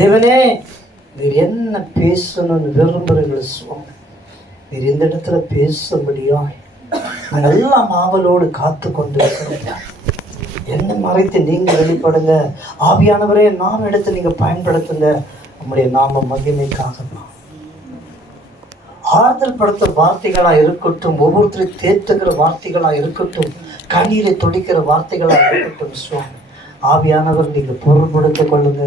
தேவனே, நீர் என்ன பேசணும்னு விரும்புகிறீங்களோ சுவாமி, நீர் இந்த இடத்துல பேசும்படியா நாங்கள் எல்லாம் ஆவலோடு காத்து கொண்டு இருக்கிறோம். என்ன மறைத்து நீங்கள் வெளிப்படுங்க. ஆவியானவரே, நாம் எடுத்து நீங்கள் பயன்படுத்துங்க. நம்முடைய நாம மகிமைக்காக ஆறுதல் படுத்த வார்த்தைகளா இருக்கட்டும், ஒவ்வொருத்தரையும் தேற்றுகிற வார்த்தைகளா இருக்கட்டும், கண்ணீரை துடிக்கிற வார்த்தைகளா இருக்கட்டும் சுவாமி, ஆவியானவர் நீங்கள் பொருள்படுத்திக் கொள்ளுங்க,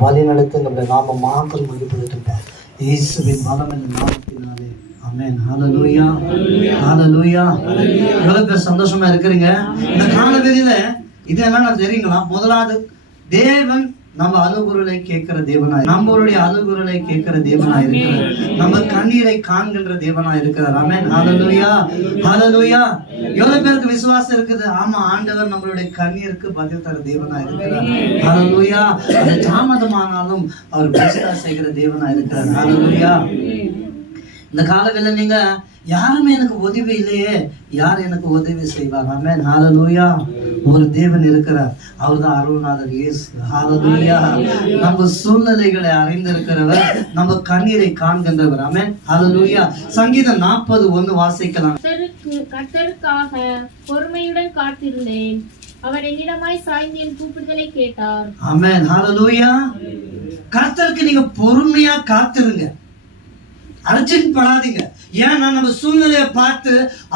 வழி நடத்த நம்முடைய நாம மாத்திரம் மகிழ்படுத்துங்க. இயேசுவின் வளம் என்ற நாமத்தினாலே ஆமென். ஹல்லேலூயா, ஹல்லேலூயா. எவ்வளவு சந்தோஷமா இருக்கிறீங்க இந்த காலவெளியில. இது என்ன தெரியுங்களா? முதலாவது, தேவன் நம்ம அழுகுரலை கேட்கிற தேவனாய், நம்மளுடைய அழுகுரலை கேட்கிற தேவனாய் இருக்கிறார். நம்ம கண்ணீரை காண்கின்ற தேவனாய் இருக்கிறார். ஆமென். ஹல்லேலூயா, ஹல்லேலூயா. எவ்வளவு பேருக்கு விசுவாசம் இருக்குது? ஆமா, ஆண்டவர் நம்மளுடைய கண்ணீருக்கு பதில் தர தேவனாய் இருக்கிறார். ஹல்லேலூயா. அது தாமதமானாலும் அவர் பெஸ்டா செய்கிற தேவனாய் இருக்கிறார். ஹல்லேலூயா. இந்த காலங்களில் நீங்க யாருமே எனக்கு உதவி இல்லையே, யார் எனக்கு உதவி செய்வார்? ஆமென். ஹல்லேலூயா. ஒரு தேவன் இருக்கிறார், அவர் தான் அருள்நாதர் இயேசு. ஹல்லேலூயா. நம்ம சூழ்நிலைகளை அறிந்திருக்கிறவர், நம்ம கண்ணீரை காண்கின்றவர். ஆமென். ஹல்லேலூயா. சங்கீதம் 40:1 வாசிக்கலாம். கர்த்தருக்காக பொறுமையுடன் காத்திருந்தேன், அவர் என்னிடமாய் சாய்ந்து என் கூப்பிடுதலை கேட்டார். ஆமென். ஹல்லேலூயா. கர்த்தருக்கு நீங்க பொறுமையா காத்திருங்க, அர்ஜென்ட் படாதீங்க. ஏன்னா நம்ம சூழ்நிலையை பார்த்து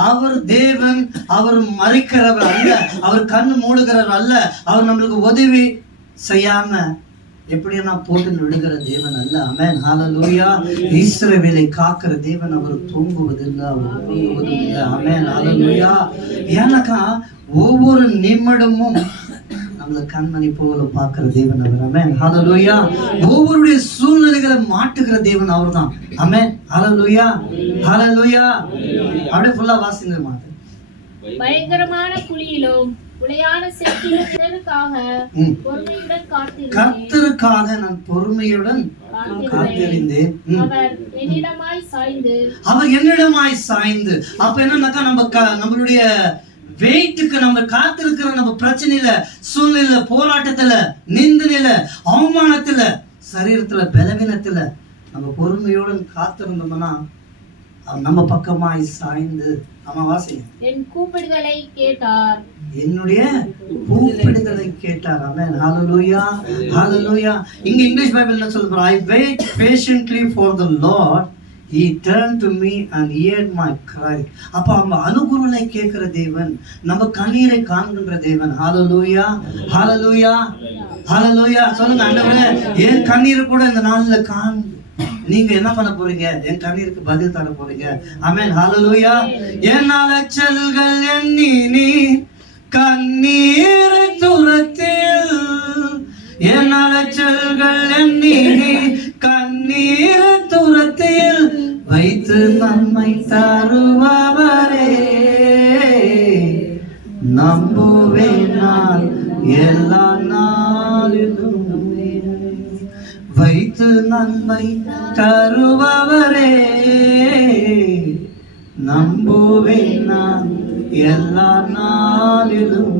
அவர் தேவன், அவர் மறைக்கிறவர் அல்ல, அவர் கண்ணு மூடுகிறவர் அல்ல, அவர் நம்மளுக்கு உதவி செய்யாம எப்படியா போட்டு விடுகிற தேவன் அல்ல. ஆமென். ஹல்லேலூயா. இஸ்ரவேலை காக்கிற தேவன், அவர் தூங்குவதில்லை, அவர் தூங்குவதில்லை. ஆமென். ஹல்லேலூயா. ஏன்னாக்கா ஒவ்வொரு நிமிடமும் நம்மள கண்மணி போல பார்க்கிற தேவன் அவர். ஆமென். ஹல்லேலூயா. ஒவ்வொருடைய சூழ்நிலைகளை மாட்டுகிற தேவன் அவர் தான். ஆமென். ஹல்லேலூயா, ஹல்லேலூயா. அப்படியே ஃபுல்லா வாசிங்க. பயங்கரமான குழியிலும் உளையான செக்கிலுக்காக பொறுமையுடன் காத்திருந்தேன், கர்த்தருக்காக நான் பொறுமையுடன் காத்திருந்தேன், அவர் என்னிடமாய் சாய்ந்து, அவர் என்னிடமாய் சாய்ந்து. அப்ப என்னன்னாக்கா நம்மளுடைய வெயிட்டுக்கு நம்ம காத்திருக்கிற நம்ம பிரச்சனையில, சூழ்நிலை, போராட்டத்துல, நிந்தனையில, அவமானத்துல, சரீரத்துல, பலவீனத்துல நம்ம பொறுமையுடன் காத்திருந்தோம்னா நம்ம பக்கமாய் சாய்ந்து வாசிங்க. என் கூப்பிடுதலை கேட்டார், என்னுடைய கூப்பிடுதலை கேட்டார். ஆமென். ஹல்லேலூயா, ஹல்லேலூயா. இங்க இங்கிலீஷ் பைபிள்ல சொல்றாரு, I wait patiently for the Lord, He turned to me and heard my cry. அப்ப நம்ம அனுகுரலை கேட்கிற தேவன், நம்ம கண்ணீரை காண்கின்ற தேவன். ஹல்லேலூயா, ஹல்லேலூயா, ஹல்லேலூயா. சொல்லுங்க, ஆண்டவரே, என் கண்ணீரை கூட இந்த நாள்ல காண், நீங்க என்ன பண்ண போறீங்க? என் கண்ணீருக்கு பதில் தர போறீங்க. ஆமென். ஹல்லேலூயா. என் அலைச்சல்கள் எண்ணி நீ கண்ணீரை துரத்தில், என் அலைச்சல்கள் எண்ணி நீ கண்ணீரை துரத்தில் வைத்து நம்மை தருபவரே, நம்புவேன் நான் எல்லா நாளிலும், வைத்து நன்மை தருபவரே, நம்புவேன் நான் எல்லா நாளிலும்.